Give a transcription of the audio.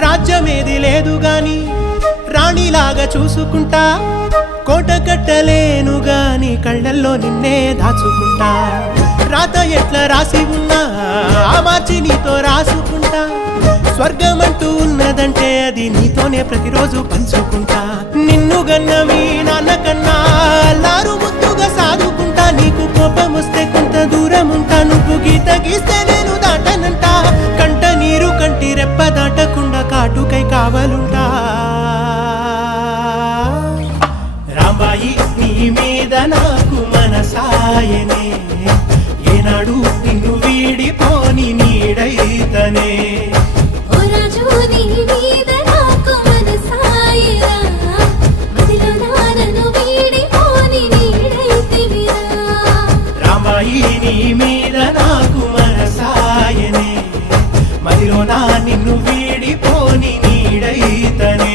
రాజ్యమేది లేదు గాని రాణిలాగా చూసుకుంటా, కోట కట్టలేను గాని కళ్ళల్లో నిన్నే దాచుకుంటా. రాత ఎట్లా రాసి ఉన్నా ఆ మార్చి నీతో రాసుకుంటా, స్వర్గమంటూ ఉన్నదంటే అది నీతోనే ప్రతిరోజు పంచుకుంటా. నిన్ను గన్న మీ నాన్నకన్నా అల్లారు ముద్దుగా సాదుకుంటా, నీకు కోపం వస్తే కొంత దూరం ఉంటా, నువ్వు గీత గీస్తే నేను దాటనంట, కంట నీరు కంటి రెప్ప దాటకుండా కాటుకై కావలుంటా. రాంబాయి నీ మీద నాకు మనసాయనే, ఏనాడు నిన్ను వీడిపోని నీడైతనే. ఓ రాజు నీ మీద నాకు మనసాయరా, మదిలో నన్ను వీడిపోని నీడైతివిరా. రాంబాయి నీ మీద నాకు మనసాయనే, మదిలో నిన్ను వీడిపోని నీడైతనే.